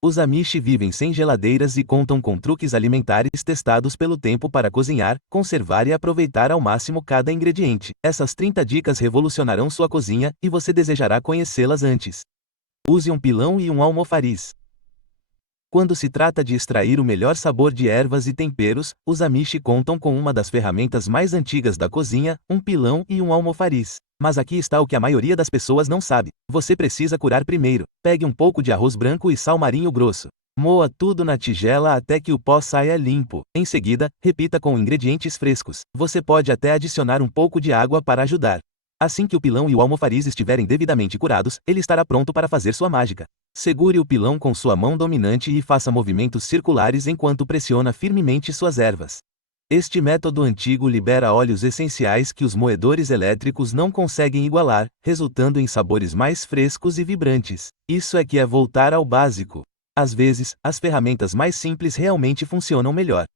Os Amish vivem sem geladeiras e contam com truques alimentares testados pelo tempo para cozinhar, conservar e aproveitar ao máximo cada ingrediente. Essas 30 dicas revolucionarão sua cozinha e você desejará conhecê-las antes. Use um pilão e um almofariz. Quando se trata de extrair o melhor sabor de ervas e temperos, os Amish contam com uma das ferramentas mais antigas da cozinha, um pilão e um almofariz. Mas aqui está o que a maioria das pessoas não sabe. Você precisa curar primeiro. Pegue um pouco de arroz branco e sal marinho grosso. Moa tudo na tigela até que o pó saia limpo. Em seguida, repita com ingredientes frescos. Você pode até adicionar um pouco de água para ajudar. Assim que o pilão e o almofariz estiverem devidamente curados, ele estará pronto para fazer sua mágica. Segure o pilão com sua mão dominante e faça movimentos circulares enquanto pressiona firmemente suas ervas. Este método antigo libera óleos essenciais que os moedores elétricos não conseguem igualar, resultando em sabores mais frescos e vibrantes. Isso é que é voltar ao básico. Às vezes, as ferramentas mais simples realmente funcionam melhor.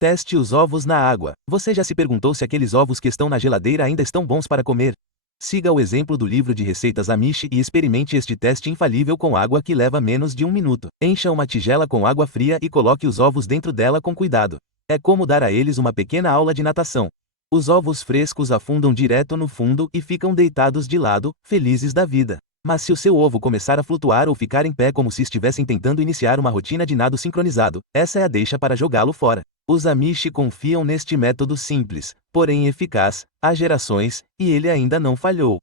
Teste os ovos na água. Você já se perguntou se aqueles ovos que estão na geladeira ainda estão bons para comer? Siga o exemplo do livro de receitas Amish e experimente este teste infalível com água que leva menos de 1 minuto. Encha uma tigela com água fria e coloque os ovos dentro dela com cuidado. É como dar a eles uma pequena aula de natação. Os ovos frescos afundam direto no fundo e ficam deitados de lado, felizes da vida. Mas se o seu ovo começar a flutuar ou ficar em pé como se estivessem tentando iniciar uma rotina de nado sincronizado, essa é a deixa para jogá-lo fora. Os Amish confiam neste método simples, porém eficaz, há gerações, e ele ainda não falhou.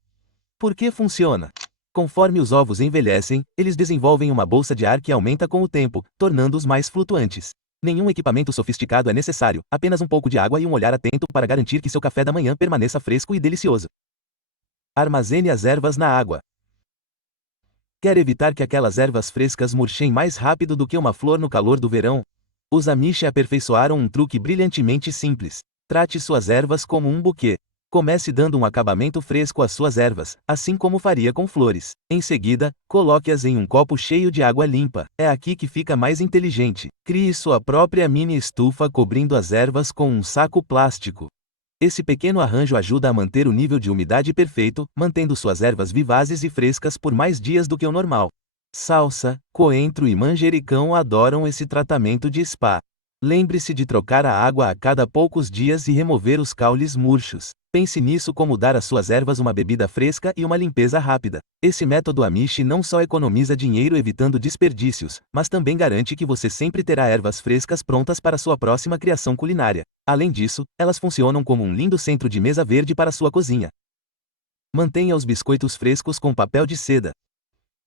Por que funciona? Conforme os ovos envelhecem, eles desenvolvem uma bolsa de ar que aumenta com o tempo, tornando-os mais flutuantes. Nenhum equipamento sofisticado é necessário, apenas um pouco de água e um olhar atento para garantir que seu café da manhã permaneça fresco e delicioso. Armazene as ervas na água. Quer evitar que aquelas ervas frescas murchem mais rápido do que uma flor no calor do verão? Os Amish aperfeiçoaram um truque brilhantemente simples. Trate suas ervas como um buquê. Comece dando um acabamento fresco às suas ervas, assim como faria com flores. Em seguida, coloque-as em um copo cheio de água limpa. É aqui que fica mais inteligente. Crie sua própria mini estufa cobrindo as ervas com um saco plástico. Esse pequeno arranjo ajuda a manter o nível de umidade perfeito, mantendo suas ervas vivazes e frescas por mais dias do que o normal. Salsa, coentro e manjericão adoram esse tratamento de spa. Lembre-se de trocar a água a cada poucos dias e remover os caules murchos. Pense nisso como dar às suas ervas uma bebida fresca e uma limpeza rápida. Esse método Amish não só economiza dinheiro evitando desperdícios, mas também garante que você sempre terá ervas frescas prontas para sua próxima criação culinária. Além disso, elas funcionam como um lindo centro de mesa verde para sua cozinha. Mantenha os biscoitos frescos com papel de seda.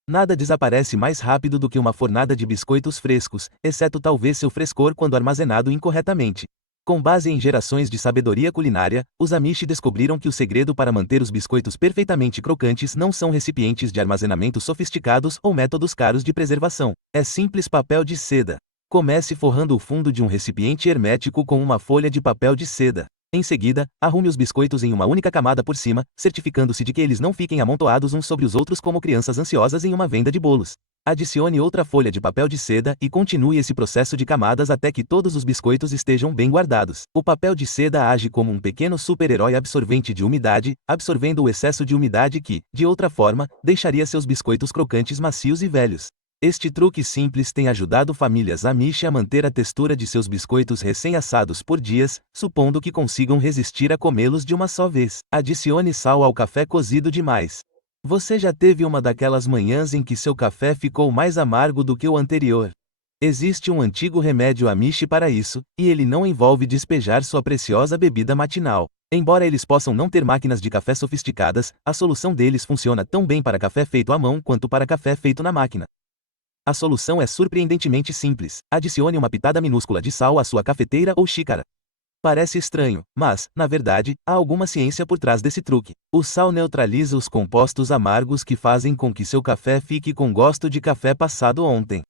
Nada desaparece mais rápido do que uma fornada de biscoitos frescos, exceto talvez seu frescor quando armazenado incorretamente. Com base em gerações de sabedoria culinária, os Amish descobriram que o segredo para manter os biscoitos perfeitamente crocantes não são recipientes de armazenamento sofisticados ou métodos caros de preservação. É simples papel de seda. Comece forrando o fundo de um recipiente hermético com uma folha de papel de seda. Em seguida, arrume os biscoitos em uma única camada por cima, certificando-se de que eles não fiquem amontoados uns sobre os outros como crianças ansiosas em uma venda de bolos. Adicione outra folha de papel de seda e continue esse processo de camadas até que todos os biscoitos estejam bem guardados. O papel de seda age como um pequeno super-herói absorvente de umidade, absorvendo o excesso de umidade que, de outra forma, deixaria seus biscoitos crocantes macios e velhos. Este truque simples tem ajudado famílias Amish a manter a textura de seus biscoitos recém-assados por dias, supondo que consigam resistir a comê-los de uma só vez. Adicione sal ao café cozido demais. Você já teve uma daquelas manhãs em que seu café ficou mais amargo do que o anterior? Existe um antigo remédio Amish para isso, e ele não envolve despejar sua preciosa bebida matinal. Embora eles possam não ter máquinas de café sofisticadas, a solução deles funciona tão bem para café feito à mão quanto para café feito na máquina. A solução é surpreendentemente simples. Adicione uma pitada minúscula de sal à sua cafeteira ou xícara. Parece estranho, mas, na verdade, há alguma ciência por trás desse truque. O sal neutraliza os compostos amargos que fazem com que seu café fique com gosto de café passado ontem.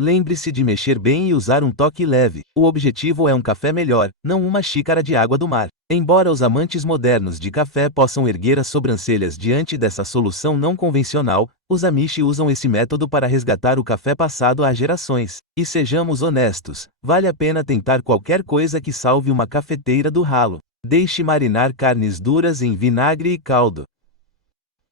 Lembre-se de mexer bem e usar um toque leve. O objetivo é um café melhor, não uma xícara de água do mar. Embora os amantes modernos de café possam erguer as sobrancelhas diante dessa solução não convencional, os Amish usam esse método para resgatar o café passado há gerações. E sejamos honestos, vale a pena tentar qualquer coisa que salve uma cafeteira do ralo. Deixe marinar carnes duras em vinagre e caldo.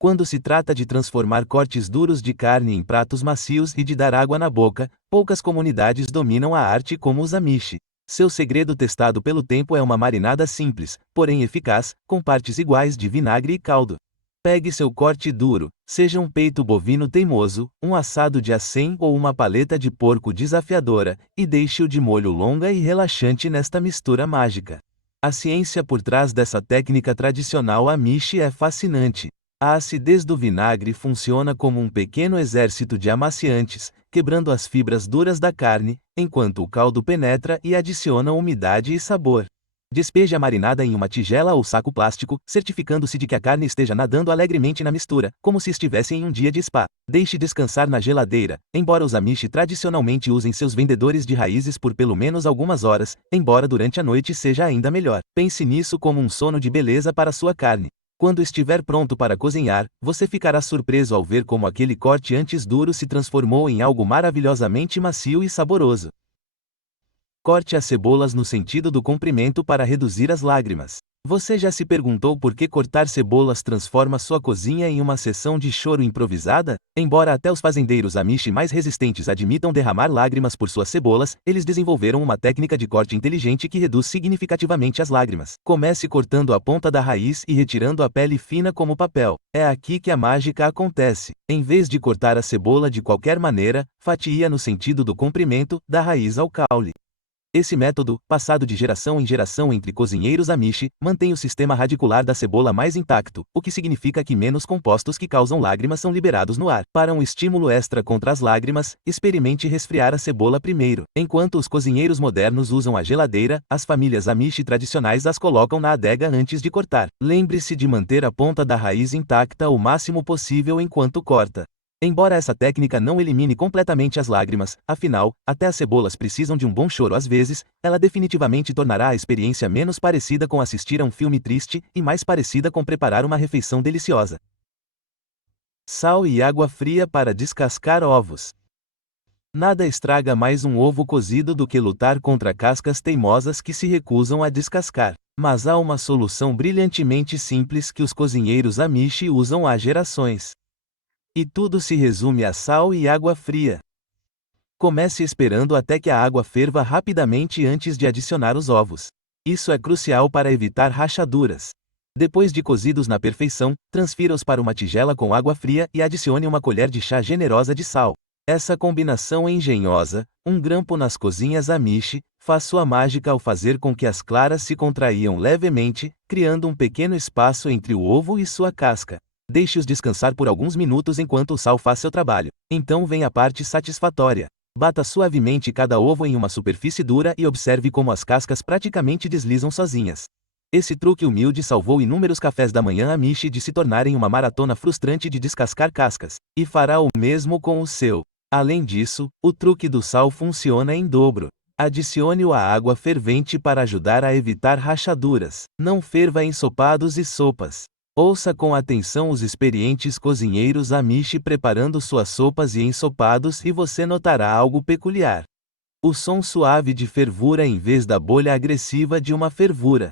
Quando se trata de transformar cortes duros de carne em pratos macios e de dar água na boca, poucas comunidades dominam a arte como os Amish. Seu segredo testado pelo tempo é uma marinada simples, porém eficaz, com partes iguais de vinagre e caldo. Pegue seu corte duro, seja um peito bovino teimoso, um assado de acém ou uma paleta de porco desafiadora, e deixe-o de molho longa e relaxante nesta mistura mágica. A ciência por trás dessa técnica tradicional Amish é fascinante. A acidez do vinagre funciona como um pequeno exército de amaciantes, quebrando as fibras duras da carne, enquanto o caldo penetra e adiciona umidade e sabor. Despeje a marinada em uma tigela ou saco plástico, certificando-se de que a carne esteja nadando alegremente na mistura, como se estivesse em um dia de spa. Deixe descansar na geladeira. Embora os Amish tradicionalmente usem seus vendedores de raízes por pelo menos algumas horas, embora durante a noite seja ainda melhor. Pense nisso como um sono de beleza para sua carne. Quando estiver pronto para cozinhar, você ficará surpreso ao ver como aquele corte antes duro se transformou em algo maravilhosamente macio e saboroso. Corte as cebolas no sentido do comprimento para reduzir as lágrimas. Você já se perguntou por que cortar cebolas transforma sua cozinha em uma sessão de choro improvisada? Embora até os fazendeiros Amish mais resistentes admitam derramar lágrimas por suas cebolas, eles desenvolveram uma técnica de corte inteligente que reduz significativamente as lágrimas. Comece cortando a ponta da raiz e retirando a pele fina como papel. É aqui que a mágica acontece. Em vez de cortar a cebola de qualquer maneira, fatie-a no sentido do comprimento, da raiz ao caule. Esse método, passado de geração em geração entre cozinheiros Amish, mantém o sistema radicular da cebola mais intacto, o que significa que menos compostos que causam lágrimas são liberados no ar. Para um estímulo extra contra as lágrimas, experimente resfriar a cebola primeiro. Enquanto os cozinheiros modernos usam a geladeira, as famílias Amish tradicionais as colocam na adega antes de cortar. Lembre-se de manter a ponta da raiz intacta o máximo possível enquanto corta. Embora essa técnica não elimine completamente as lágrimas, afinal, até as cebolas precisam de um bom choro às vezes, ela definitivamente tornará a experiência menos parecida com assistir a um filme triste e mais parecida com preparar uma refeição deliciosa. Sal e água fria para descascar ovos. Nada estraga mais um ovo cozido do que lutar contra cascas teimosas que se recusam a descascar. Mas há uma solução brilhantemente simples que os cozinheiros Amish usam há gerações. E tudo se resume a sal e água fria. Comece esperando até que a água ferva rapidamente antes de adicionar os ovos. Isso é crucial para evitar rachaduras. Depois de cozidos na perfeição, transfira-os para uma tigela com água fria e adicione uma colher de chá generosa de sal. Essa combinação engenhosa, um grampo nas cozinhas Amish, faz sua mágica ao fazer com que as claras se contraíam levemente, criando um pequeno espaço entre o ovo e sua casca. Deixe-os descansar por alguns minutos enquanto o sal faz seu trabalho. Então vem a parte satisfatória. Bata suavemente cada ovo em uma superfície dura e observe como as cascas praticamente deslizam sozinhas. Esse truque humilde salvou inúmeros cafés da manhã Amish de se tornarem uma maratona frustrante de descascar cascas. E fará o mesmo com o seu. Além disso, o truque do sal funciona em dobro. Adicione-o à água fervente para ajudar a evitar rachaduras. Não ferva ensopados e sopas. Ouça com atenção os experientes cozinheiros Amish preparando suas sopas e ensopados e você notará algo peculiar. O som suave de fervura em vez da bolha agressiva de uma fervura.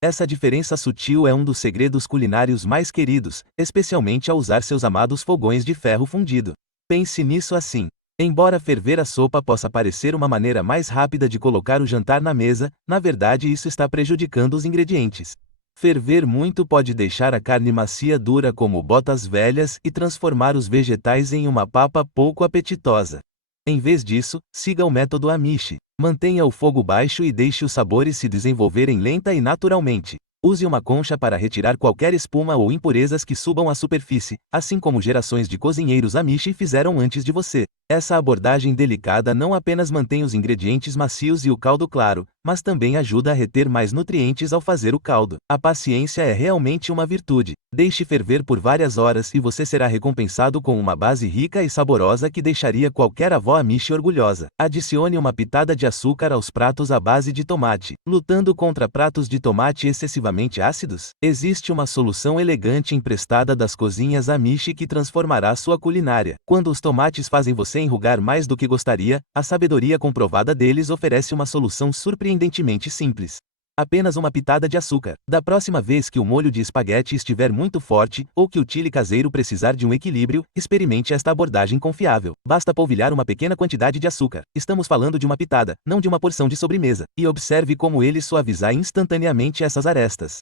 Essa diferença sutil é um dos segredos culinários mais queridos, especialmente ao usar seus amados fogões de ferro fundido. Pense nisso assim. Embora ferver a sopa possa parecer uma maneira mais rápida de colocar o jantar na mesa, na verdade isso está prejudicando os ingredientes. Ferver muito pode deixar a carne macia dura como botas velhas e transformar os vegetais em uma papa pouco apetitosa. Em vez disso, siga o método Amish. Mantenha o fogo baixo e deixe os sabores se desenvolverem lenta e naturalmente. Use uma concha para retirar qualquer espuma ou impurezas que subam à superfície, assim como gerações de cozinheiros Amish fizeram antes de você. Essa abordagem delicada não apenas mantém os ingredientes macios e o caldo claro, mas também ajuda a reter mais nutrientes ao fazer o caldo. A paciência é realmente uma virtude. Deixe ferver por várias horas e você será recompensado com uma base rica e saborosa que deixaria qualquer avó Amish orgulhosa. Adicione uma pitada de açúcar aos pratos à base de tomate. Lutando contra pratos de tomate excessivamente ácidos? Existe uma solução elegante emprestada das cozinhas Amish que transformará sua culinária. Quando os tomates fazem você enrugar mais do que gostaria, a sabedoria comprovada deles oferece uma solução surpreendentemente simples. Apenas uma pitada de açúcar. Da próxima vez que o molho de espaguete estiver muito forte, ou que o chile caseiro precisar de um equilíbrio, experimente esta abordagem confiável. Basta polvilhar uma pequena quantidade de açúcar. Estamos falando de uma pitada, não de uma porção de sobremesa. E observe como ele suavizar instantaneamente essas arestas.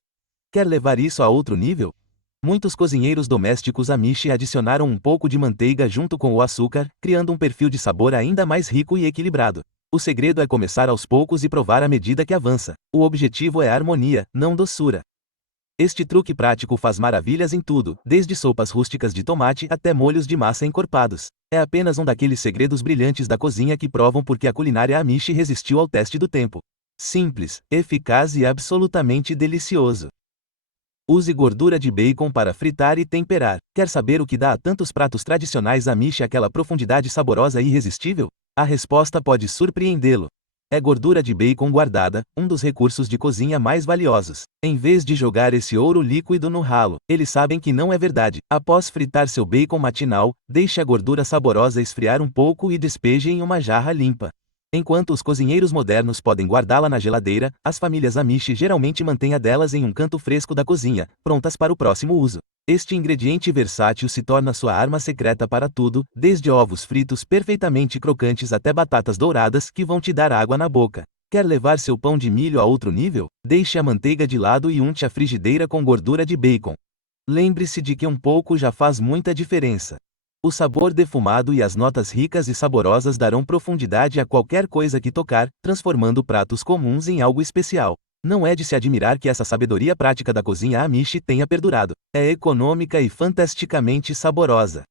Quer levar isso a outro nível? Muitos cozinheiros domésticos Amish adicionaram um pouco de manteiga junto com o açúcar, criando um perfil de sabor ainda mais rico e equilibrado. O segredo é começar aos poucos e provar à medida que avança. O objetivo é harmonia, não doçura. Este truque prático faz maravilhas em tudo, desde sopas rústicas de tomate até molhos de massa encorpados. É apenas um daqueles segredos brilhantes da cozinha que provam porque a culinária Amish resistiu ao teste do tempo. Simples, eficaz e absolutamente delicioso. Use gordura de bacon para fritar e temperar. Quer saber o que dá a tantos pratos tradicionais Amish aquela profundidade saborosa e irresistível? A resposta pode surpreendê-lo. É gordura de bacon guardada, um dos recursos de cozinha mais valiosos. Em vez de jogar esse ouro líquido no ralo, eles sabem que não é verdade. Após fritar seu bacon matinal, deixe a gordura saborosa esfriar um pouco e despeje em uma jarra limpa. Enquanto os cozinheiros modernos podem guardá-la na geladeira, as famílias Amish geralmente mantêm a delas em um canto fresco da cozinha, prontas para o próximo uso. Este ingrediente versátil se torna sua arma secreta para tudo, desde ovos fritos perfeitamente crocantes até batatas douradas que vão te dar água na boca. Quer levar seu pão de milho a outro nível? Deixe a manteiga de lado e unte a frigideira com gordura de bacon. Lembre-se de que um pouco já faz muita diferença. O sabor defumado e as notas ricas e saborosas darão profundidade a qualquer coisa que tocar, transformando pratos comuns em algo especial. Não é de se admirar que essa sabedoria prática da cozinha Amish tenha perdurado. É econômica e fantasticamente saborosa.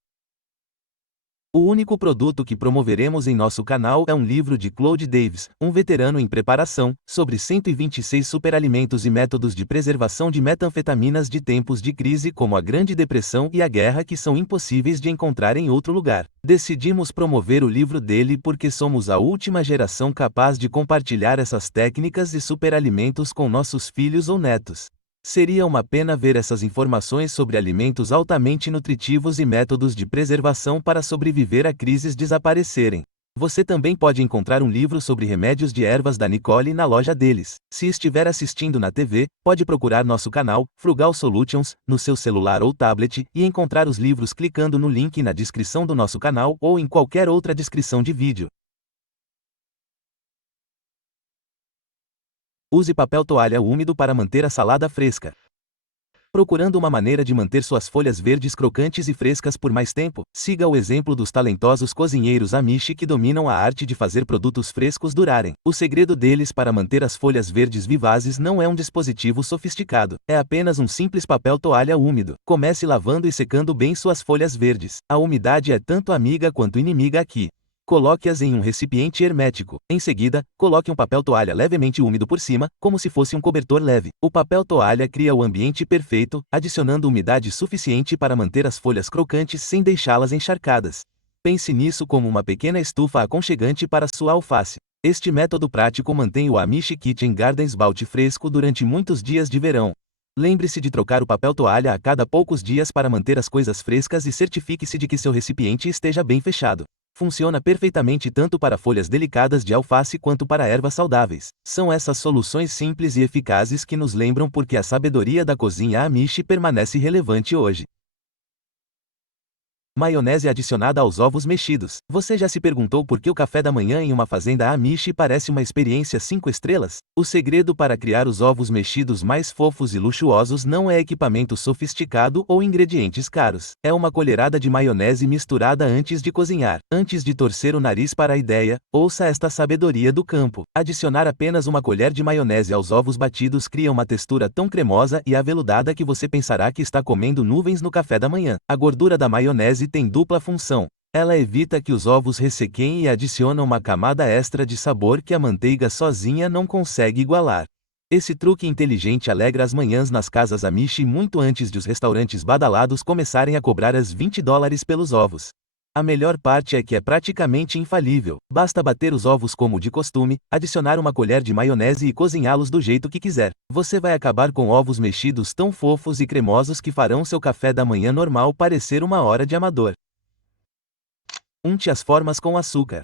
O único produto que promoveremos em nosso canal é um livro de Claude Davis, um veterano em preparação, sobre 126 superalimentos e métodos de preservação de metanfetaminas de tempos de crise como a Grande Depressão e a Guerra que são impossíveis de encontrar em outro lugar. Decidimos promover o livro dele porque somos a última geração capaz de compartilhar essas técnicas e superalimentos com nossos filhos ou netos. Seria uma pena ver essas informações sobre alimentos altamente nutritivos e métodos de preservação para sobreviver a crises desaparecerem. Você também pode encontrar um livro sobre remédios de ervas da Nicole na loja deles. Se estiver assistindo na TV, pode procurar nosso canal, Frugal Solutions, no seu celular ou tablet, e encontrar os livros clicando no link na descrição do nosso canal ou em qualquer outra descrição de vídeo. Use papel toalha úmido para manter a salada fresca. Procurando uma maneira de manter suas folhas verdes crocantes e frescas por mais tempo? Siga o exemplo dos talentosos cozinheiros Amish que dominam a arte de fazer produtos frescos durarem. O segredo deles para manter as folhas verdes vivazes não é um dispositivo sofisticado. É apenas um simples papel toalha úmido. Comece lavando e secando bem suas folhas verdes. A umidade é tanto amiga quanto inimiga aqui. Coloque-as em um recipiente hermético. Em seguida, coloque um papel toalha levemente úmido por cima, como se fosse um cobertor leve. O papel toalha cria o ambiente perfeito, adicionando umidade suficiente para manter as folhas crocantes sem deixá-las encharcadas. Pense nisso como uma pequena estufa aconchegante para sua alface. Este método prático mantém o Amish Kitchen Garden esbalte fresco durante muitos dias de verão. Lembre-se de trocar o papel toalha a cada poucos dias para manter as coisas frescas e certifique-se de que seu recipiente esteja bem fechado. Funciona perfeitamente tanto para folhas delicadas de alface quanto para ervas saudáveis. São essas soluções simples e eficazes que nos lembram porque a sabedoria da cozinha Amish permanece relevante hoje. Maionese adicionada aos ovos mexidos. Você já se perguntou por que o café da manhã em uma fazenda Amish parece uma experiência 5 estrelas? O segredo para criar os ovos mexidos mais fofos e luxuosos não é equipamento sofisticado ou ingredientes caros. É uma colherada de maionese misturada antes de cozinhar. Antes de torcer o nariz para a ideia, ouça esta sabedoria do campo. Adicionar apenas uma colher de maionese aos ovos batidos cria uma textura tão cremosa e aveludada que você pensará que está comendo nuvens no café da manhã. A gordura da maionese tem dupla função. Ela evita que os ovos ressequem e adiciona uma camada extra de sabor que a manteiga sozinha não consegue igualar. Esse truque inteligente alegra as manhãs nas casas Amish muito antes de os restaurantes badalados começarem a cobrar as $20 pelos ovos. A melhor parte é que é praticamente infalível. Basta bater os ovos como de costume, adicionar uma colher de maionese e cozinhá-los do jeito que quiser. Você vai acabar com ovos mexidos tão fofos e cremosos que farão seu café da manhã normal parecer uma hora de amador. Unte as formas com açúcar.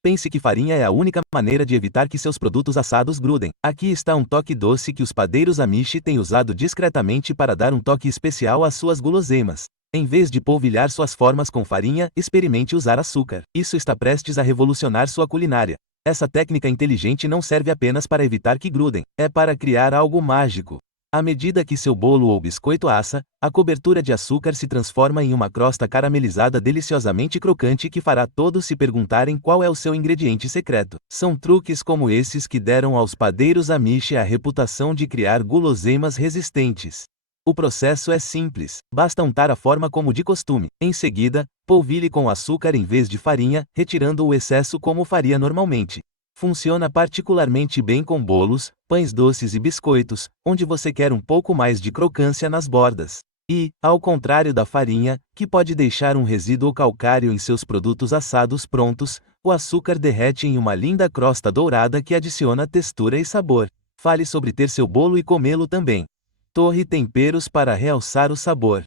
Pense que farinha é a única maneira de evitar que seus produtos assados grudem. Aqui está um toque doce que os padeiros Amish têm usado discretamente para dar um toque especial às suas guloseimas. Em vez de polvilhar suas formas com farinha, experimente usar açúcar. Isso está prestes a revolucionar sua culinária. Essa técnica inteligente não serve apenas para evitar que grudem, é para criar algo mágico. À medida que seu bolo ou biscoito assa, a cobertura de açúcar se transforma em uma crosta caramelizada deliciosamente crocante que fará todos se perguntarem qual é o seu ingrediente secreto. São truques como esses que deram aos padeiros Amish a reputação de criar guloseimas resistentes. O processo é simples, basta untar a forma como de costume. Em seguida, polvilhe com açúcar em vez de farinha, retirando o excesso como faria normalmente. Funciona particularmente bem com bolos, pães doces e biscoitos, onde você quer um pouco mais de crocância nas bordas. E, ao contrário da farinha, que pode deixar um resíduo calcário em seus produtos assados prontos, o açúcar derrete em uma linda crosta dourada que adiciona textura e sabor. Fale sobre ter seu bolo e comê-lo também. Torre temperos para realçar o sabor.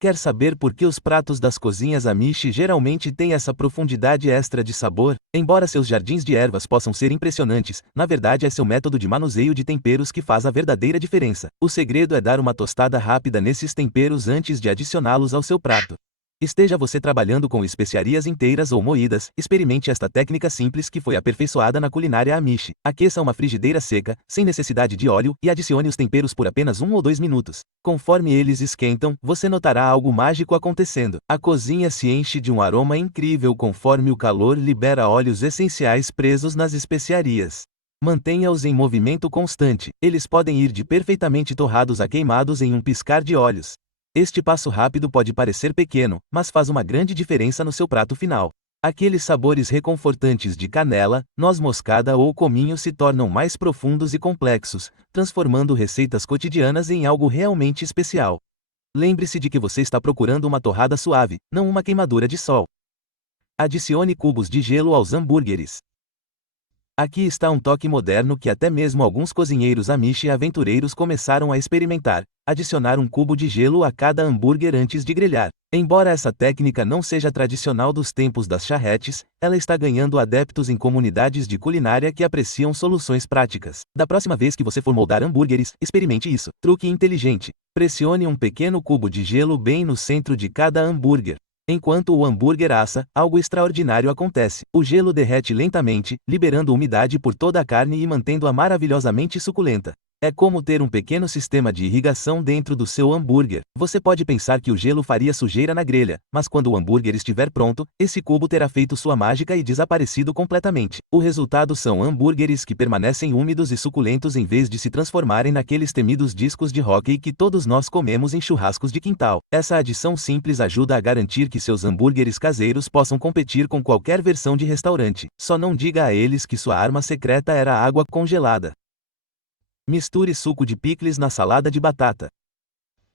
Quer saber por que os pratos das cozinhas Amish geralmente têm essa profundidade extra de sabor? Embora seus jardins de ervas possam ser impressionantes, na verdade é seu método de manuseio de temperos que faz a verdadeira diferença. O segredo é dar uma tostada rápida nesses temperos antes de adicioná-los ao seu prato. Esteja você trabalhando com especiarias inteiras ou moídas, experimente esta técnica simples que foi aperfeiçoada na culinária Amish. Aqueça uma frigideira seca, sem necessidade de óleo, e adicione os temperos por apenas 1 ou 2 minutos. Conforme eles esquentam, você notará algo mágico acontecendo. A cozinha se enche de um aroma incrível conforme o calor libera óleos essenciais presos nas especiarias. Mantenha-os em movimento constante, eles podem ir de perfeitamente torrados a queimados em um piscar de olhos. Este passo rápido pode parecer pequeno, mas faz uma grande diferença no seu prato final. Aqueles sabores reconfortantes de canela, noz moscada ou cominho se tornam mais profundos e complexos, transformando receitas cotidianas em algo realmente especial. Lembre-se de que você está procurando uma torrada suave, não uma queimadura de sol. Adicione cubos de gelo aos hambúrgueres. Aqui está um toque moderno que até mesmo alguns cozinheiros Amish e aventureiros começaram a experimentar: adicionar um cubo de gelo a cada hambúrguer antes de grelhar. Embora essa técnica não seja tradicional dos tempos das charretes, ela está ganhando adeptos em comunidades de culinária que apreciam soluções práticas. Da próxima vez que você for moldar hambúrgueres, experimente isso. Truque inteligente: pressione um pequeno cubo de gelo bem no centro de cada hambúrguer. Enquanto o hambúrguer assa, algo extraordinário acontece. O gelo derrete lentamente, liberando umidade por toda a carne e mantendo-a maravilhosamente suculenta. É como ter um pequeno sistema de irrigação dentro do seu hambúrguer. Você pode pensar que o gelo faria sujeira na grelha, mas quando o hambúrguer estiver pronto, esse cubo terá feito sua mágica e desaparecido completamente. O resultado são hambúrgueres que permanecem úmidos e suculentos em vez de se transformarem naqueles temidos discos de hóquei que todos nós comemos em churrascos de quintal. Essa adição simples ajuda a garantir que seus hambúrgueres caseiros possam competir com qualquer versão de restaurante. Só não diga a eles que sua arma secreta era água congelada. Misture suco de picles na salada de batata.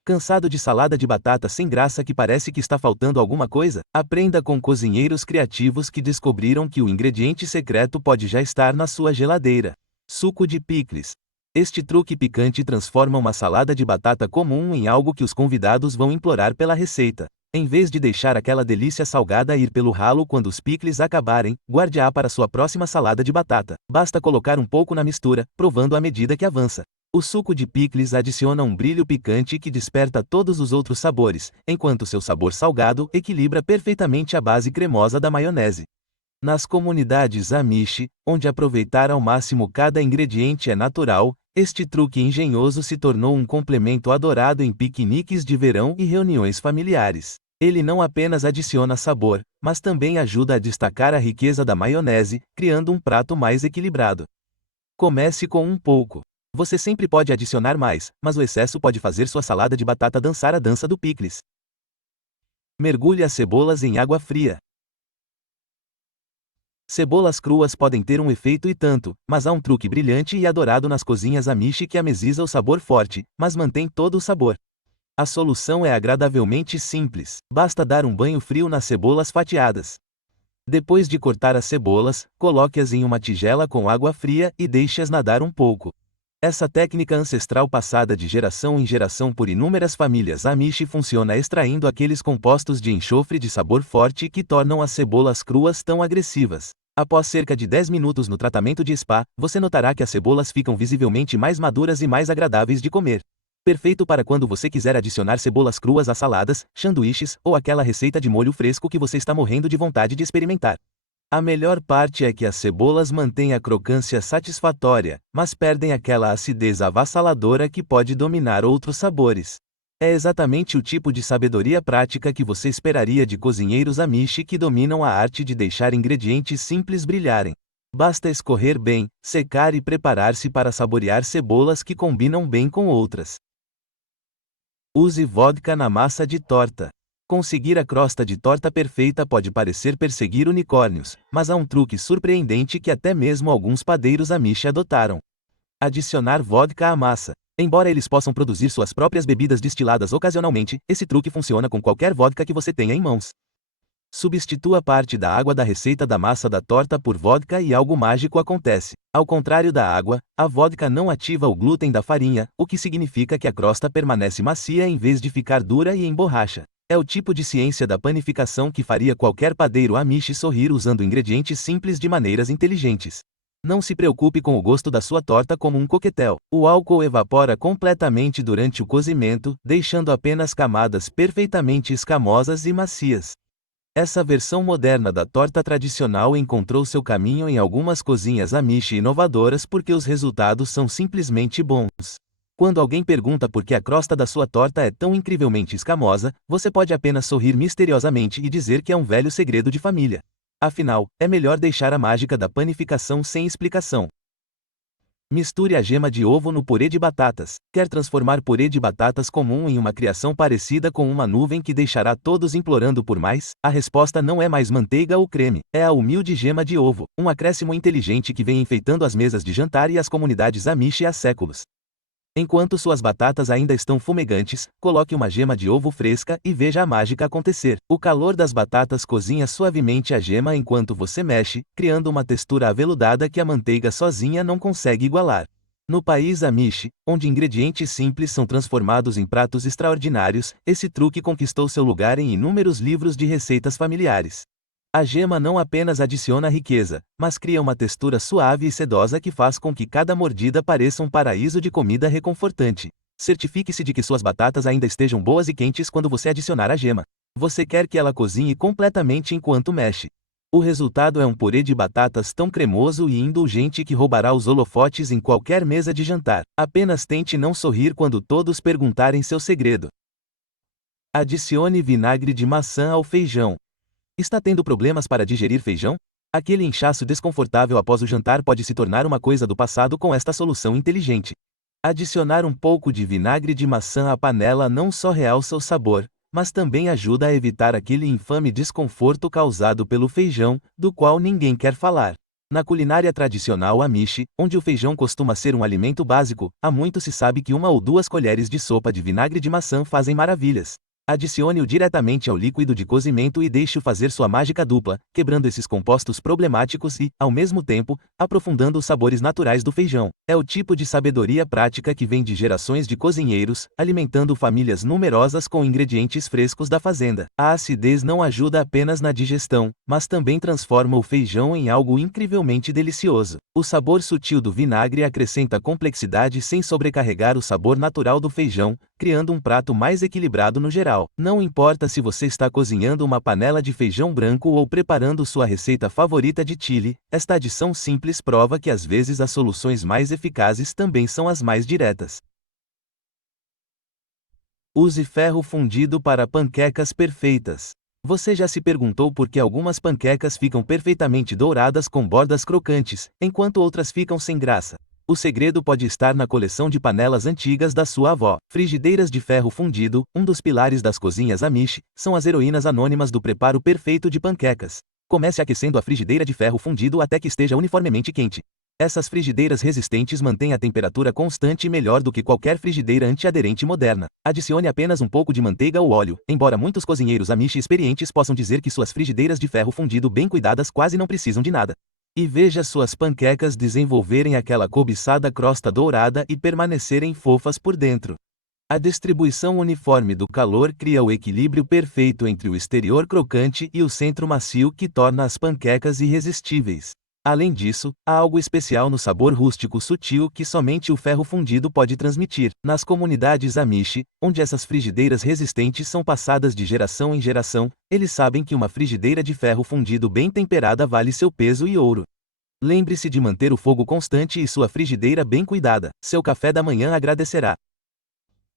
Cansado de salada de batata sem graça que parece que está faltando alguma coisa? Aprenda com cozinheiros criativos que descobriram que o ingrediente secreto pode já estar na sua geladeira. Suco de picles. Este truque picante transforma uma salada de batata comum em algo que os convidados vão implorar pela receita. Em vez de deixar aquela delícia salgada ir pelo ralo quando os picles acabarem, guarde-a para sua próxima salada de batata. Basta colocar um pouco na mistura, provando à medida que avança. O suco de picles adiciona um brilho picante que desperta todos os outros sabores, enquanto seu sabor salgado equilibra perfeitamente a base cremosa da maionese. Nas comunidades Amish, onde aproveitar ao máximo cada ingrediente é natural, este truque engenhoso se tornou um complemento adorado em piqueniques de verão e reuniões familiares. Ele não apenas adiciona sabor, mas também ajuda a destacar a riqueza da maionese, criando um prato mais equilibrado. Comece com um pouco. Você sempre pode adicionar mais, mas o excesso pode fazer sua salada de batata dançar a dança do picles. Mergulhe as cebolas em água fria. Cebolas cruas podem ter um efeito e tanto, mas há um truque brilhante e adorado nas cozinhas Amish que ameniza o sabor forte, mas mantém todo o sabor. A solução é agradavelmente simples. Basta dar um banho frio nas cebolas fatiadas. Depois de cortar as cebolas, coloque-as em uma tigela com água fria e deixe-as nadar um pouco. Essa técnica ancestral passada de geração em geração por inúmeras famílias Amish funciona extraindo aqueles compostos de enxofre de sabor forte que tornam as cebolas cruas tão agressivas. Após cerca de 10 minutos no tratamento de spa, você notará que as cebolas ficam visivelmente mais maduras e mais agradáveis de comer. Perfeito para quando você quiser adicionar cebolas cruas a saladas, sanduíches ou aquela receita de molho fresco que você está morrendo de vontade de experimentar. A melhor parte é que as cebolas mantêm a crocância satisfatória, mas perdem aquela acidez avassaladora que pode dominar outros sabores. É exatamente o tipo de sabedoria prática que você esperaria de cozinheiros Amish que dominam a arte de deixar ingredientes simples brilharem. Basta escorrer bem, secar e preparar-se para saborear cebolas que combinam bem com outras. Use vodka na massa de torta. Conseguir a crosta de torta perfeita pode parecer perseguir unicórnios, mas há um truque surpreendente que até mesmo alguns padeiros Amish adotaram. Adicionar vodka à massa. Embora eles possam produzir suas próprias bebidas destiladas ocasionalmente, esse truque funciona com qualquer vodka que você tenha em mãos. Substitua parte da água da receita da massa da torta por vodka e algo mágico acontece. Ao contrário da água, a vodka não ativa o glúten da farinha, o que significa que a crosta permanece macia em vez de ficar dura e em borracha. É o tipo de ciência da panificação que faria qualquer padeiro Amish sorrir usando ingredientes simples de maneiras inteligentes. Não se preocupe com o gosto da sua torta como um coquetel. O álcool evapora completamente durante o cozimento, deixando apenas camadas perfeitamente escamosas e macias. Essa versão moderna da torta tradicional encontrou seu caminho em algumas cozinhas Amish inovadoras porque os resultados são simplesmente bons. Quando alguém pergunta por que a crosta da sua torta é tão incrivelmente escamosa, você pode apenas sorrir misteriosamente e dizer que é um velho segredo de família. Afinal, é melhor deixar a mágica da panificação sem explicação. Misture a gema de ovo no purê de batatas. Quer transformar purê de batatas comum em uma criação parecida com uma nuvem que deixará todos implorando por mais? A resposta não é mais manteiga ou creme, é a humilde gema de ovo, um acréscimo inteligente que vem enfeitando as mesas de jantar e as comunidades Amish há séculos. Enquanto suas batatas ainda estão fumegantes, coloque uma gema de ovo fresca e veja a mágica acontecer. O calor das batatas cozinha suavemente a gema enquanto você mexe, criando uma textura aveludada que a manteiga sozinha não consegue igualar. No país Amish, onde ingredientes simples são transformados em pratos extraordinários, esse truque conquistou seu lugar em inúmeros livros de receitas familiares. A gema não apenas adiciona riqueza, mas cria uma textura suave e sedosa que faz com que cada mordida pareça um paraíso de comida reconfortante. Certifique-se de que suas batatas ainda estejam boas e quentes quando você adicionar a gema. Você quer que ela cozinhe completamente enquanto mexe. O resultado é um purê de batatas tão cremoso e indulgente que roubará os holofotes em qualquer mesa de jantar. Apenas tente não sorrir quando todos perguntarem seu segredo. Adicione vinagre de maçã ao feijão. Está tendo problemas para digerir feijão? Aquele inchaço desconfortável após o jantar pode se tornar uma coisa do passado com esta solução inteligente. Adicionar um pouco de vinagre de maçã à panela não só realça o sabor, mas também ajuda a evitar aquele infame desconforto causado pelo feijão, do qual ninguém quer falar. Na culinária tradicional Amish, onde o feijão costuma ser um alimento básico, há muito se sabe que 1 ou 2 colheres de sopa de vinagre de maçã fazem maravilhas. Adicione-o diretamente ao líquido de cozimento e deixe-o fazer sua mágica dupla, quebrando esses compostos problemáticos e, ao mesmo tempo, aprofundando os sabores naturais do feijão. É o tipo de sabedoria prática que vem de gerações de cozinheiros, alimentando famílias numerosas com ingredientes frescos da fazenda. A acidez não ajuda apenas na digestão, mas também transforma o feijão em algo incrivelmente delicioso. O sabor sutil do vinagre acrescenta complexidade sem sobrecarregar o sabor natural do feijão, criando um prato mais equilibrado no geral. Não importa se você está cozinhando uma panela de feijão branco ou preparando sua receita favorita de chili, esta adição simples prova que às vezes as soluções mais eficazes também são as mais diretas. Use ferro fundido para panquecas perfeitas. Você já se perguntou por que algumas panquecas ficam perfeitamente douradas com bordas crocantes, enquanto outras ficam sem graça? O segredo pode estar na coleção de panelas antigas da sua avó. Frigideiras de ferro fundido, um dos pilares das cozinhas Amish, são as heroínas anônimas do preparo perfeito de panquecas. Comece aquecendo a frigideira de ferro fundido até que esteja uniformemente quente. Essas frigideiras resistentes mantêm a temperatura constante melhor do que qualquer frigideira antiaderente moderna. Adicione apenas um pouco de manteiga ou óleo, embora muitos cozinheiros Amish experientes possam dizer que suas frigideiras de ferro fundido bem cuidadas quase não precisam de nada. E veja suas panquecas desenvolverem aquela cobiçada crosta dourada e permanecerem fofas por dentro. A distribuição uniforme do calor cria o equilíbrio perfeito entre o exterior crocante e o centro macio que torna as panquecas irresistíveis. Além disso, há algo especial no sabor rústico sutil que somente o ferro fundido pode transmitir. Nas comunidades Amish, onde essas frigideiras resistentes são passadas de geração em geração, eles sabem que uma frigideira de ferro fundido bem temperada vale seu peso em ouro. Lembre-se de manter o fogo constante e sua frigideira bem cuidada. Seu café da manhã agradecerá.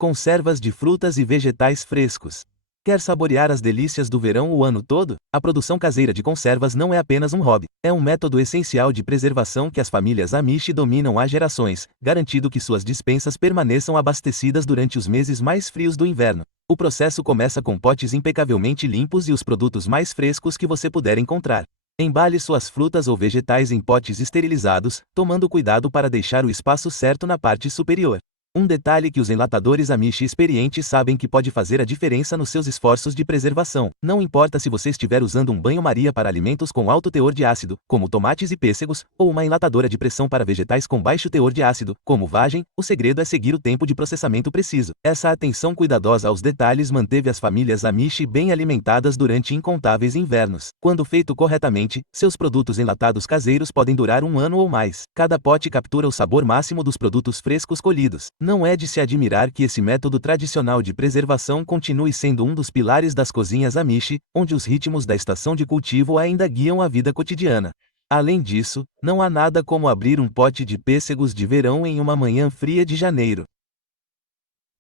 Conservas de frutas e vegetais frescos. Quer saborear as delícias do verão o ano todo? A produção caseira de conservas não é apenas um hobby, é um método essencial de preservação que as famílias Amish dominam há gerações, garantindo que suas despensas permaneçam abastecidas durante os meses mais frios do inverno. O processo começa com potes impecavelmente limpos e os produtos mais frescos que você puder encontrar. Embale suas frutas ou vegetais em potes esterilizados, tomando cuidado para deixar o espaço certo na parte superior. Um detalhe que os enlatadores Amish experientes sabem que pode fazer a diferença nos seus esforços de preservação. Não importa se você estiver usando um banho-maria para alimentos com alto teor de ácido, como tomates e pêssegos, ou uma enlatadora de pressão para vegetais com baixo teor de ácido, como vagem, o segredo é seguir o tempo de processamento preciso. Essa atenção cuidadosa aos detalhes manteve as famílias Amish bem alimentadas durante incontáveis invernos. Quando feito corretamente, seus produtos enlatados caseiros podem durar um ano ou mais. Cada pote captura o sabor máximo dos produtos frescos colhidos. Não é de se admirar que esse método tradicional de preservação continue sendo um dos pilares das cozinhas Amish, onde os ritmos da estação de cultivo ainda guiam a vida cotidiana. Além disso, não há nada como abrir um pote de pêssegos de verão em uma manhã fria de janeiro.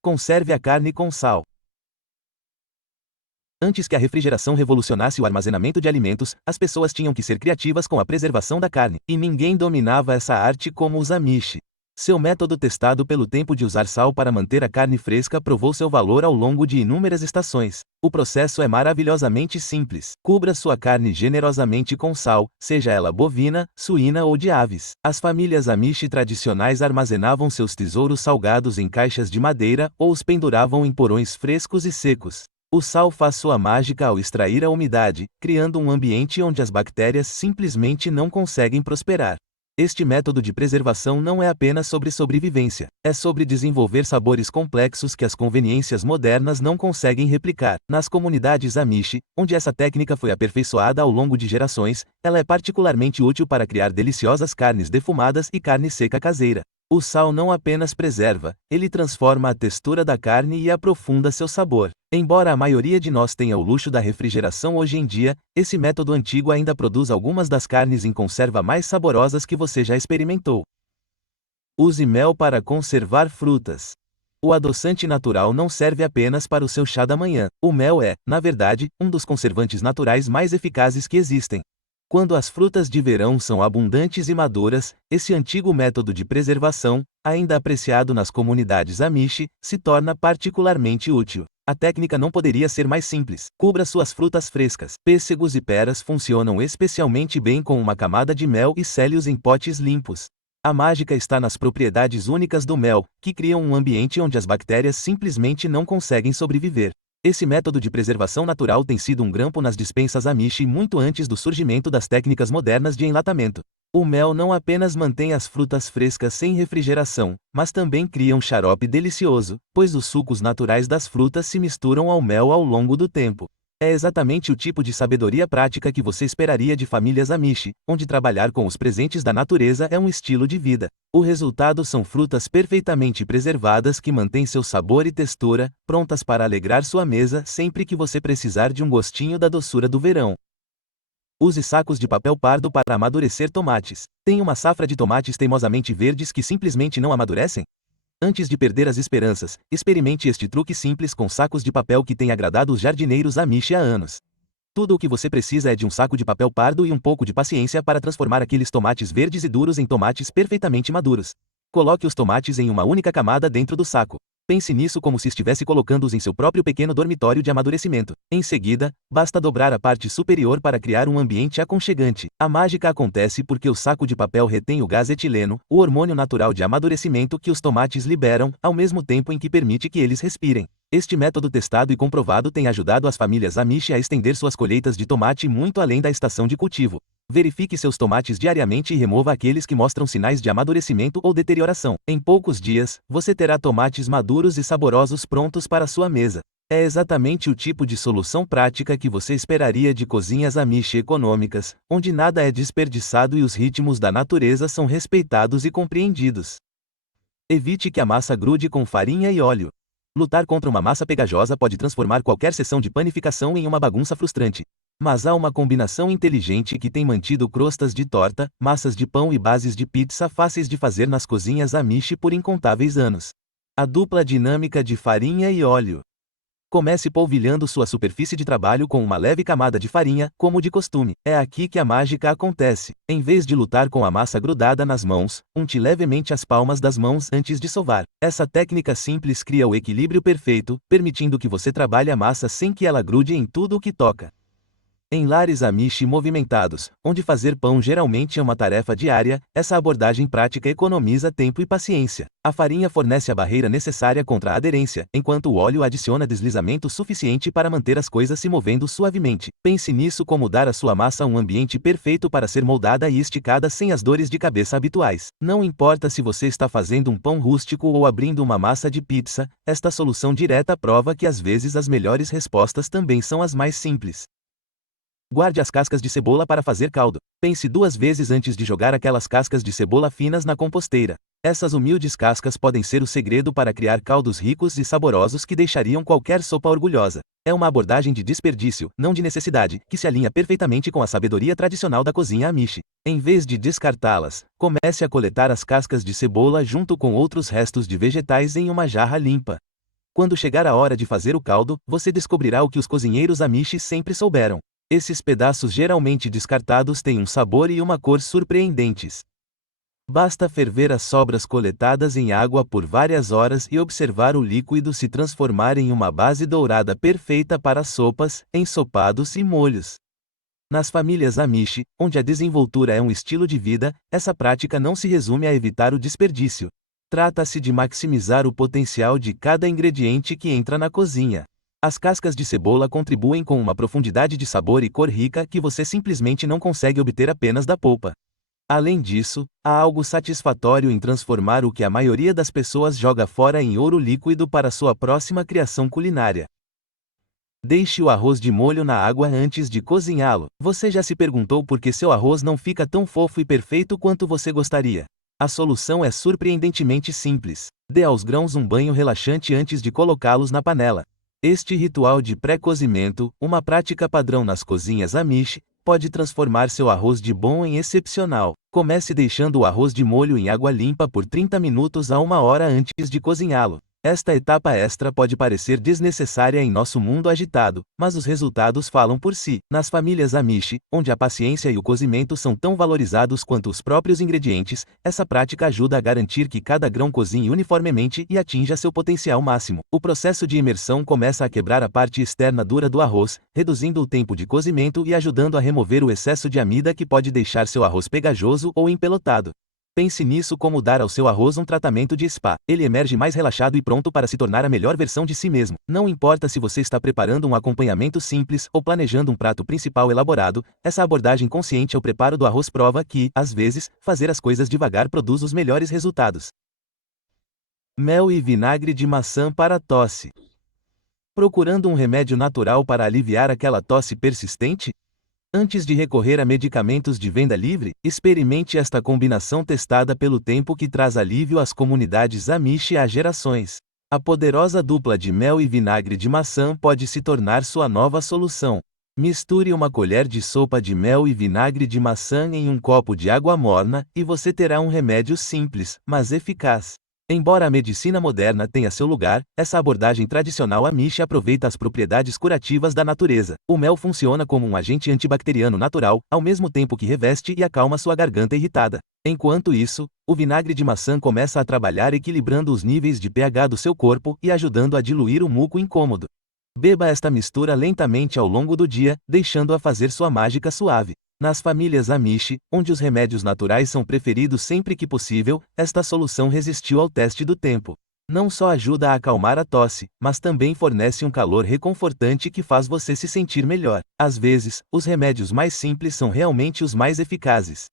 Conserve a carne com sal. Antes que a refrigeração revolucionasse o armazenamento de alimentos, as pessoas tinham que ser criativas com a preservação da carne, e ninguém dominava essa arte como os Amish. Seu método testado pelo tempo de usar sal para manter a carne fresca provou seu valor ao longo de inúmeras estações. O processo é maravilhosamente simples. Cubra sua carne generosamente com sal, seja ela bovina, suína ou de aves. As famílias Amish tradicionais armazenavam seus tesouros salgados em caixas de madeira ou os penduravam em porões frescos e secos. O sal faz sua mágica ao extrair a umidade, criando um ambiente onde as bactérias simplesmente não conseguem prosperar. Este método de preservação não é apenas sobre sobrevivência, é sobre desenvolver sabores complexos que as conveniências modernas não conseguem replicar. Nas comunidades Amish, onde essa técnica foi aperfeiçoada ao longo de gerações, ela é particularmente útil para criar deliciosas carnes defumadas e carne seca caseira. O sal não apenas preserva, ele transforma a textura da carne e aprofunda seu sabor. Embora a maioria de nós tenha o luxo da refrigeração hoje em dia, esse método antigo ainda produz algumas das carnes em conserva mais saborosas que você já experimentou. Use mel para conservar frutas. O adoçante natural não serve apenas para o seu chá da manhã. O mel é, na verdade, um dos conservantes naturais mais eficazes que existem. Quando as frutas de verão são abundantes e maduras, esse antigo método de preservação, ainda apreciado nas comunidades Amish, se torna particularmente útil. A técnica não poderia ser mais simples. Cubra suas frutas frescas. Pêssegos e peras funcionam especialmente bem com uma camada de mel e sele-os em potes limpos. A mágica está nas propriedades únicas do mel, que criam um ambiente onde as bactérias simplesmente não conseguem sobreviver. Esse método de preservação natural tem sido um grampo nas despensas Amish muito antes do surgimento das técnicas modernas de enlatamento. O mel não apenas mantém as frutas frescas sem refrigeração, mas também cria um xarope delicioso, pois os sucos naturais das frutas se misturam ao mel ao longo do tempo. É exatamente o tipo de sabedoria prática que você esperaria de famílias Amish, onde trabalhar com os presentes da natureza é um estilo de vida. O resultado são frutas perfeitamente preservadas que mantêm seu sabor e textura, prontas para alegrar sua mesa sempre que você precisar de um gostinho da doçura do verão. Use sacos de papel pardo para amadurecer tomates. Tem uma safra de tomates teimosamente verdes que simplesmente não amadurecem? Antes de perder as esperanças, experimente este truque simples com sacos de papel que tem agradado os jardineiros Amish há anos. Tudo o que você precisa é de um saco de papel pardo e um pouco de paciência para transformar aqueles tomates verdes e duros em tomates perfeitamente maduros. Coloque os tomates em uma única camada dentro do saco. Pense nisso como se estivesse colocando-os em seu próprio pequeno dormitório de amadurecimento. Em seguida, basta dobrar a parte superior para criar um ambiente aconchegante. A mágica acontece porque o saco de papel retém o gás etileno, o hormônio natural de amadurecimento que os tomates liberam, ao mesmo tempo em que permite que eles respirem. Este método testado e comprovado tem ajudado as famílias Amish a estender suas colheitas de tomate muito além da estação de cultivo. Verifique seus tomates diariamente e remova aqueles que mostram sinais de amadurecimento ou deterioração. Em poucos dias, você terá tomates maduros e saborosos prontos para sua mesa. É exatamente o tipo de solução prática que você esperaria de cozinhas Amish econômicas, onde nada é desperdiçado e os ritmos da natureza são respeitados e compreendidos. Evite que a massa grude com farinha e óleo. Lutar contra uma massa pegajosa pode transformar qualquer sessão de panificação em uma bagunça frustrante. Mas há uma combinação inteligente que tem mantido crostas de torta, massas de pão e bases de pizza fáceis de fazer nas cozinhas Amish por incontáveis anos. A dupla dinâmica de farinha e óleo. Comece polvilhando sua superfície de trabalho com uma leve camada de farinha, como de costume. É aqui que a mágica acontece. Em vez de lutar com a massa grudada nas mãos, unte levemente as palmas das mãos antes de sovar. Essa técnica simples cria o equilíbrio perfeito, permitindo que você trabalhe a massa sem que ela grude em tudo o que toca. Em lares Amish movimentados, onde fazer pão geralmente é uma tarefa diária, essa abordagem prática economiza tempo e paciência. A farinha fornece a barreira necessária contra a aderência, enquanto o óleo adiciona deslizamento suficiente para manter as coisas se movendo suavemente. Pense nisso como dar à sua massa um ambiente perfeito para ser moldada e esticada sem as dores de cabeça habituais. Não importa se você está fazendo um pão rústico ou abrindo uma massa de pizza, esta solução direta prova que às vezes as melhores respostas também são as mais simples. Guarde as cascas de cebola para fazer caldo. Pense 2 vezes antes de jogar aquelas cascas de cebola finas na composteira. Essas humildes cascas podem ser o segredo para criar caldos ricos e saborosos que deixariam qualquer sopa orgulhosa. É uma abordagem de desperdício, não de necessidade, que se alinha perfeitamente com a sabedoria tradicional da cozinha Amish. Em vez de descartá-las, comece a coletar as cascas de cebola junto com outros restos de vegetais em uma jarra limpa. Quando chegar a hora de fazer o caldo, você descobrirá o que os cozinheiros Amish sempre souberam. Esses pedaços geralmente descartados têm um sabor e uma cor surpreendentes. Basta ferver as sobras coletadas em água por várias horas e observar o líquido se transformar em uma base dourada perfeita para sopas, ensopados e molhos. Nas famílias Amish, onde a desenvoltura é um estilo de vida, essa prática não se resume a evitar o desperdício. Trata-se de maximizar o potencial de cada ingrediente que entra na cozinha. As cascas de cebola contribuem com uma profundidade de sabor e cor rica que você simplesmente não consegue obter apenas da polpa. Além disso, há algo satisfatório em transformar o que a maioria das pessoas joga fora em ouro líquido para sua próxima criação culinária. Deixe o arroz de molho na água antes de cozinhá-lo. Você já se perguntou por que seu arroz não fica tão fofo e perfeito quanto você gostaria? A solução é surpreendentemente simples. Dê aos grãos um banho relaxante antes de colocá-los na panela. Este ritual de pré-cozimento, uma prática padrão nas cozinhas Amish, pode transformar seu arroz de bom em excepcional. Comece deixando o arroz de molho em água limpa por 30 minutos a 1 hora antes de cozinhá-lo. Esta etapa extra pode parecer desnecessária em nosso mundo agitado, mas os resultados falam por si. Nas famílias Amish, onde a paciência e o cozimento são tão valorizados quanto os próprios ingredientes, essa prática ajuda a garantir que cada grão cozinhe uniformemente e atinja seu potencial máximo. O processo de imersão começa a quebrar a parte externa dura do arroz, reduzindo o tempo de cozimento e ajudando a remover o excesso de amida que pode deixar seu arroz pegajoso ou empelotado. Pense nisso como dar ao seu arroz um tratamento de spa. Ele emerge mais relaxado e pronto para se tornar a melhor versão de si mesmo. Não importa se você está preparando um acompanhamento simples ou planejando um prato principal elaborado, essa abordagem consciente ao preparo do arroz prova que, às vezes, fazer as coisas devagar produz os melhores resultados. Mel e vinagre de maçã para tosse. Procurando um remédio natural para aliviar aquela tosse persistente? Antes de recorrer a medicamentos de venda livre, experimente esta combinação testada pelo tempo que traz alívio às comunidades Amish há gerações. A poderosa dupla de mel e vinagre de maçã pode se tornar sua nova solução. Misture uma colher de sopa de mel e vinagre de maçã em um copo de água morna, e você terá um remédio simples, mas eficaz. Embora a medicina moderna tenha seu lugar, essa abordagem tradicional Amish aproveita as propriedades curativas da natureza. O mel funciona como um agente antibacteriano natural, ao mesmo tempo que reveste e acalma sua garganta irritada. Enquanto isso, o vinagre de maçã começa a trabalhar equilibrando os níveis de pH do seu corpo e ajudando a diluir o muco incômodo. Beba esta mistura lentamente ao longo do dia, deixando-a fazer sua mágica suave. Nas famílias Amish, onde os remédios naturais são preferidos sempre que possível, esta solução resistiu ao teste do tempo. Não só ajuda a acalmar a tosse, mas também fornece um calor reconfortante que faz você se sentir melhor. Às vezes, os remédios mais simples são realmente os mais eficazes.